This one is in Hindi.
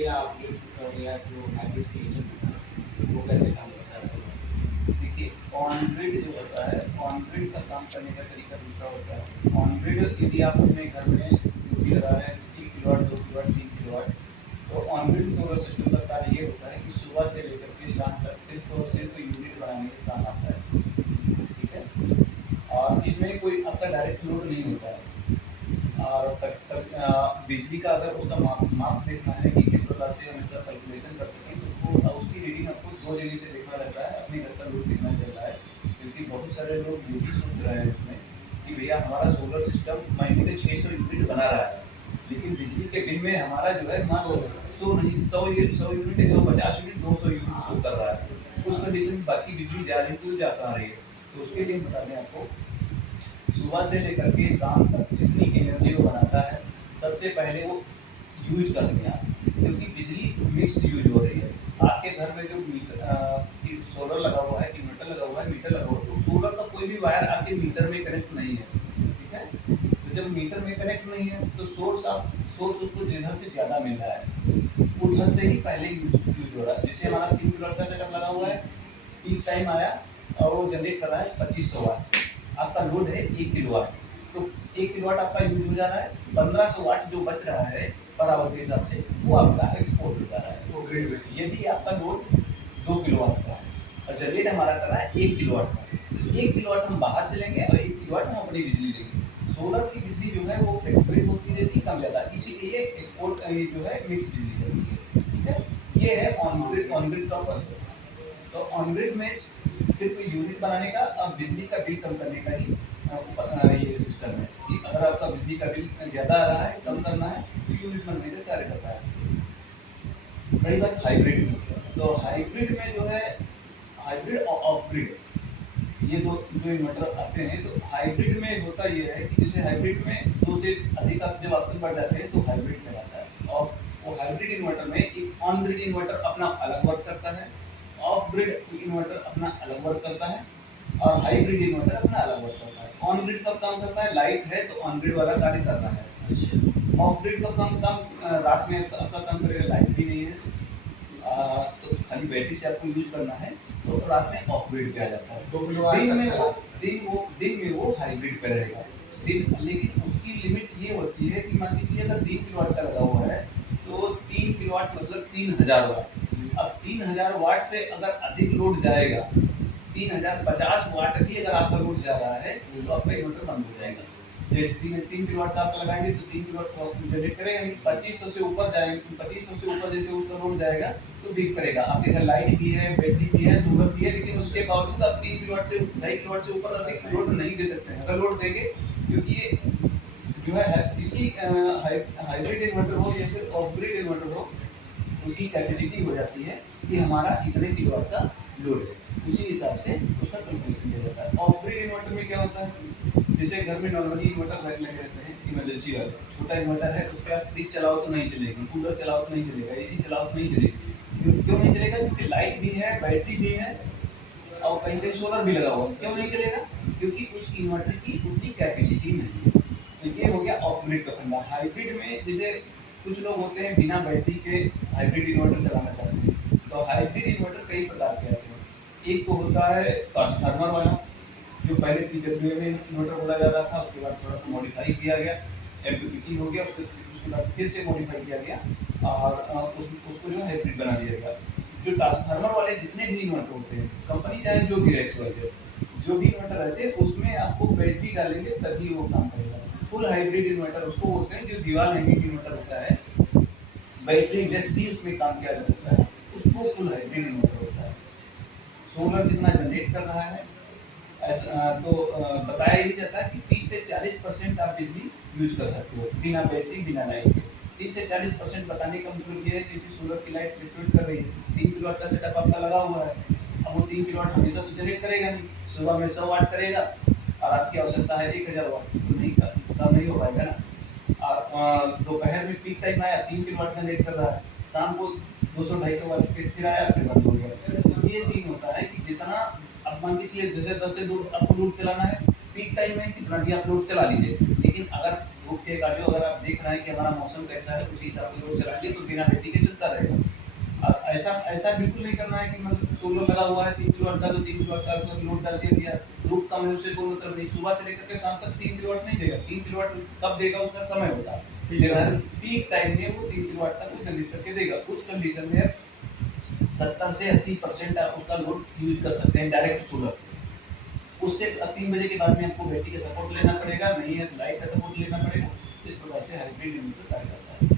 या अपग्रेड या जो हाइब्रिड सिस्टम होता है वो कैसे काम करता है सोलर? देखिए, ऑन ग्रिड जो होता है, ऑन ग्रिड का काम करने का तरीका दूसरा होता है। ऑन ग्रिड यदि आप अपने घर में जो भी लगा रहे हैं 1 किलोवाट, 2 किलोवाट, 3 किलोवाट, तो ऑन ग्रिड सोलर सिस्टम का कार्य ये होता है कि सुबह से लेकर के शाम तक सिर्फ और सिर्फ यूनिट बनाने का काम आता है। ठीक है? और इसमें कोई आपका डायरेक्ट लोड नहीं होता है। और बिजली का अगर उसका माप देखना है कि किस प्रकार से हम इसका कैलकुलेशन कर सकें, तो उसको उसकी रीडिंग आपको 2 जगह से देखना रहता है। अपने घर का लोड कितना चल रहा है, क्योंकि बहुत सारे लोग ये भी सोच रहे हैं इसमें कि भैया हमारा सोलर सिस्टम महीने के 600 यूनिट बना रहा है, लेकिन बिजली के बिल में हमारा जो है सो मात्र 100 नहीं, 100 यूनिट, 150 यूनिट, 200 यूनिट शो कर रहा है। उस कंडीशन में बाकी बिजली जा रही है तो जा कहाँ रही है? तो उसके लिए बता दें आपको, सुबह से लेकर के शाम तक जितनी एनर्जी वो बनाता है, सबसे पहले वो यूज कर लें आप, क्योंकि बिजली मिक्स यूज हो रही है। आपके घर में जो सोलर लगा हुआ है, इन्वर्टर लगा हुआ है, मीटर लगा हुआ है, तो सोलर का कोई भी वायर आपके मीटर में कनेक्ट नहीं है। ठीक है? तो जब मीटर में कनेक्ट नहीं है तो सोर्स उसको जिधर से ज़्यादा मिल रहा है उधर से ही पहले यूज हो रहा है। जैसे हमारा 3 किलोवाट का सेटअप लगा हुआ है, पीक टाइम आया और वो जनरेट कर रहा है 2500 वाट। आपका लोड है 1 किलोवाट, तो 1 किलोवाट आपका यूज हो जा रहा है, 1500 वाट जो बच रहा है पर आवर के हिसाब से वो आपका एक्सपोर्ट हो जा रहा है। वो ग्रिड बेच यदि आपका लोड 2 किलोवाट का है और जनरेट हमारा कर रहा है 1 किलोवाट का, तो 1 किलोवाट हम बाहर से लेंगे और 1 किलोवाट हम अपनी बिजली लेंगे। सोलर की बिजली जो है वो फ्लेक्सिबिलिटी होती रहती है, कम ज़्यादा, इसीलिए एक्सपोर्ट ये जो है मिक्स बिजली चलती है। ठीक है? ये है ऑन ग्रिड का कॉन्सेप्ट। तो ऑन ग्रिड में सिर्फ यूनिट बनाने का और बिजली का बिल कम करने का ही ये सिस्टम है कि अगर आपका बिजली का बिल ज़्यादा आ रहा है, कम करना है, तो यूनिट बनाने का कार्य करता है। रही बात हाइब्रिड की, तो हाइब्रिड में जो है, हाइब्रिड और ऑफ ग्रिड, ये दो जो इन्वर्टर आते हैं, तो हाइब्रिड में होता ये है कि जैसे हाइब्रिड में 2 से अधिक आप जब ऑप्शन बढ़ जाते हैं तो हाइब्रिड कहलाता है। और वो हाइब्रिड इन्वर्टर में एक ऑन ग्रिड इन्वर्टर अपना अलग वर्क करता है, ऑफ ग्रिड इन्वर्टर अपना अलग वर्क करता है, और हाइब्रिड इन्वर्टर अपना अलग वर्क करता है। ऑन ग्रिड कब काम करता है? लाइट है तो ऑन ग्रिड वाला कार्य कर रहा है। अच्छा। ऑफ ग्रिड कब काम काम रात में आपका काम करेगा, लाइट भी नहीं है, तो खाली बैटरी से आपको यूज करना है, तो रात में ऑफ ग्रिड पे आ जाता है। 2 किलोवाट दिन तक में चला वो जाता है। दिन में वो हाइब्रिड पे रहेगा। लेकिन उसकी लिमिट ये होती है कि मान लीजिए अगर 3 किलोवाट का लगा हुआ है, तो 3 किलोवाट मतलब 3000 वाट। अब 3000 वाट से अगर अधिक लोड जाएगा, 3050 वाट भी अगर आपका लोड जा रहा है, तो आपका इन्वर्टर बंद हो जाएगा। जैसे 3 किलोवाट का आप लगाएंगे तो 3 किलोवाट का जनरेट करेगा नहीं, 2500 से ऊपर जाएंगे, 2500 से ऊपर जैसे उसका लोड जाएगा तो बिग करेगा। आपके घर लाइट भी है, बैटरी भी है, सोलर भी है, लेकिन उसके बावजूद आप 3 किलोवाट से 2.5 किलोवाट से ऊपर अधिक लोड नहीं दे सकते हैं। अगर लोड देंगे, क्योंकि ये जो है इसकी हाइब्रिड इन्वर्टर हो या फिर ऑफ ग्रिड इन्वर्टर हो, उसकी कैपेसिटी हो जाती है कि हमारा इतने किलोवाट का लोड है, उसी हिसाब से उसका कैलकुलेशन किया जाता है। ऑफ ग्रिड इन्वर्टर में क्या होता है, जैसे घर में नॉर्मली इन्वर्टर लगे रहते हैं, इमरजेंसी वाला छोटा इन्वर्टर है, उस पर आप फ्रिज चलाओ तो नहीं चलेगी, कूलर चलाओ तो नहीं चलेगा, एसी चलाओ तो नहीं चलेगी। क्यों नहीं चलेगा? क्योंकि लाइट भी है, बैटरी भी है और कहीं कहीं सोलर भी लगा हुआ है। क्यों नहीं चलेगा? क्योंकि उस इन्वर्टर की उतनी कैपेसिटी नहीं है। तो ये हो गया ऑफ ग्रिड का फंडा। हाइब्रिड में जैसे कुछ लोग होते हैं बिना बैटरी के हाइब्रिड इन्वर्टर चलाना चाहते हैं, तो हाइब्रिड इन्वर्टर कई प्रकार के आते हैं। एक तो होता है ट्रांसफार्मर वाला, जो पहले PWM में इन्वर्टर बोला जाता था, उसके बाद थोड़ा सा मॉडिफाई किया गया, MPPT हो गया, उसके बाद फिर से मॉडिफाई किया गया और उसको जो है हाइब्रिड बना दिया गया। जो ट्रांसफार्मर वाले जितने भी इन्वर्टर होते हैं, कंपनी चाहे जो भी रैक्स वाले, जो भी इन्वर्टर रहते हैं उसमें आपको बैटरी डालेंगे तभी वो काम करेगा। फुल हाइब्रिड इन्वर्टर उसको बोलते हैं, जो दीवार हैंगिंग इन्वर्टर होता है, बैटरी लेस भी उसमें काम किया जा सकता है, उसको फुल हाइब्रिड इन्वर्टर होता है। सोलर जितना जनरेट कर रहा है, ऐसा तो बताया ही जाता है कि 30 से 40% आप बिजली यूज कर सकते हो बिना बैटरी, बिना लाइट के। 30 से 40% बताने का मतलब ये है कि सोलर की लाइट फ्लक्चुएट कर रही है, 3 किलोवाट का सेटअप आपका लगा हुआ है, अब वो 3 किलोवाट हमेशा तो जनरेट करेगा नहीं, सुबह में 100 वाट करेगा और आपकी आवश्यकता है 1000 वाट, तो नहीं कर, उतना नहीं हो पाएगा ना। और दोपहर में पीक टाइम आया, 3 किलोवाट जनरेट कर रहा है, शाम को 200-250 वाट फिर आया, फिर बंद हो गया। तो ये सीन होता है कि जितना अब मान के चलिए जैसे 10 से दूर आपको लोड चलाना है, पीक टाइम में कितना भी आप लोड चला लीजिए, लेकिन अगर धूप के कार्डियो अगर आप देख रहे हैं कि हमारा मौसम कैसा है उसी हिसाब से लोड चलाइए तो बिना बैटरी के चलता रहेगा। और ऐसा ऐसा बिल्कुल नहीं करना है कि मतलब सोलर लगा हुआ है 3 किलोवाट का तो 3 किलोवाट का उसमें लोड डाल के दिया, धूप कम है उससे कोई मतलब नहीं, सुबह से लेकर के शाम तक 3 किलोवाट नहीं देगा। 3 किलोवाट कब देगा उसका समय होता है, निर्धारित पीक टाइम में वो 3 किलोवाट तक वो जनरेट करके देगा। कुछ कंडीशन में 70 से 80% आप उसका लोड यूज कर सकते हैं डायरेक्ट सोलर से। उससे 3 बजे के बाद में आपको बैटरी का सपोर्ट लेना पड़ेगा, नहीं है तो लाइट का सपोर्ट लेना पड़ेगा। इस प्रकार से हाइब्रिड इन्वर्टर कार्य करता है।